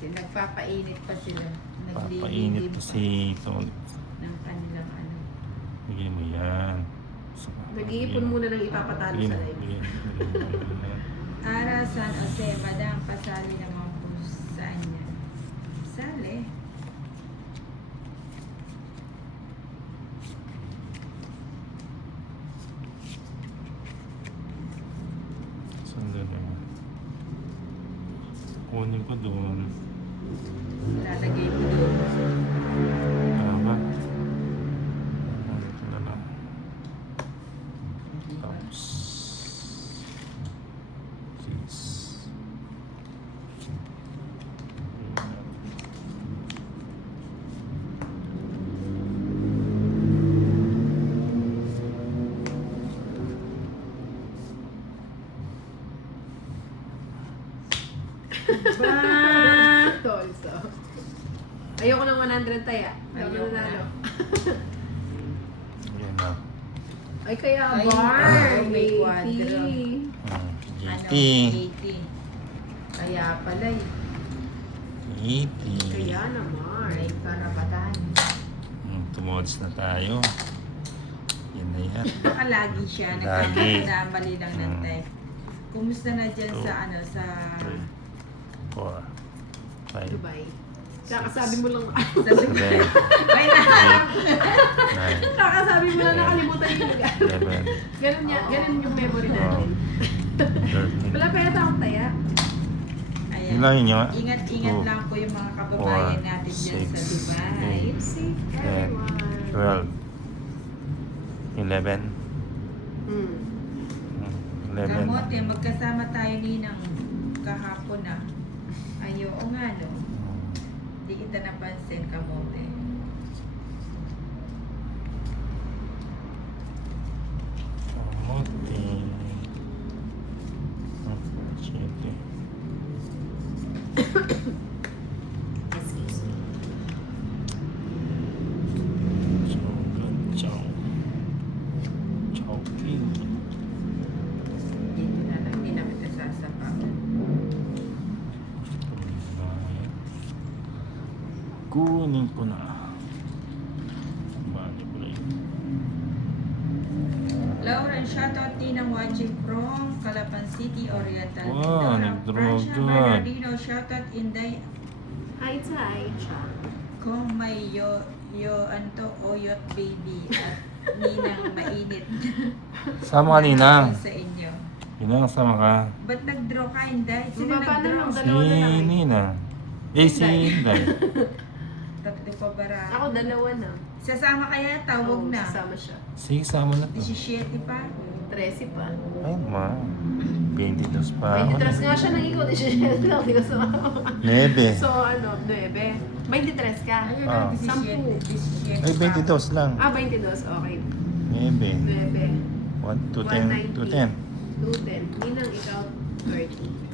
Nagpapainit pa sila. Papainit kasi ito. Ng kanilang ano. Bigyan mo yan. Nag-iipon muna ng ipapatalo sa live. Ara San Jose, madang pasali naman po sa niya. Sali. Sandali. Kunin ko doon. Lalagay mo doon. Tama. Ito na lang. Tapos 6. Tolso. Ayoko ng 100 taya. Ayoko na. Yan na. Ay, kaya Ay, bar. may 80. quadro. Ano? 80. 80. Kaya pala eh. 80. Kaya naman. May karapatan. Tumods na tayo. Yan na yan. Baka lagi siya. Lagi. Nagkakamali lang ng type. Kumusta na dyan Two. sa ano sa 4. 5. Dubai. Kakasabi mo lang. sa Dubai? Ay, nahanap. 9. Kakasabi mo lang nakalimutan yung lugar. 11. Ganun yung memory natin. 13. Wala pa yata akong taya. Ayan. Yun lang yun yun. Ingat-ingat Two. lang po yung mga kababayan 4, natin dyan sa 6, Dubai. 8, safe 10, everyone. 12. 11. Hmm. 11. Kamote, magkasama tayo ninang kahapon na. Ay, oo nga no. Di kita napansin, kamote. Kamote. 7. Excuse me. Chow. Chowking. Dito na lang, di na kita sasapakan. Kunin ko na. Bali ko lang. Lauren, shoutout din ng watching from Calapan City, Oriental. Wow, Mindoro. nag-draw Francia agad. Bernardino, shoutout Inday. Hi, Tay. Kung may anto oyot baby at ninang mainit. Sama ka ninang. Sa inyo. Ninang sama ka. Ba't nag-draw ka, Inday? Sino Baba na nag-draw? lang, Si dalawa na lang. Nina. Si Inday. Tatlo pa bara. Ako, dalawa na. Sasama kaya, tawag Oo, na. Sasama siya. Sige, sama na to. 17 pa. 13 pa. Ay, ma. 22 pa ako. 23 nga siya nang ikaw. 17 lang. Hindi ko sumama. 9. So, ano, 9. 23 ka. Ayun Ah. na, 17 Ay, pa. 22 lang. Ah, 22. Okay. 9. 9. 1, 2, 10. 2, 10. 210. Ninang ikaw, 30.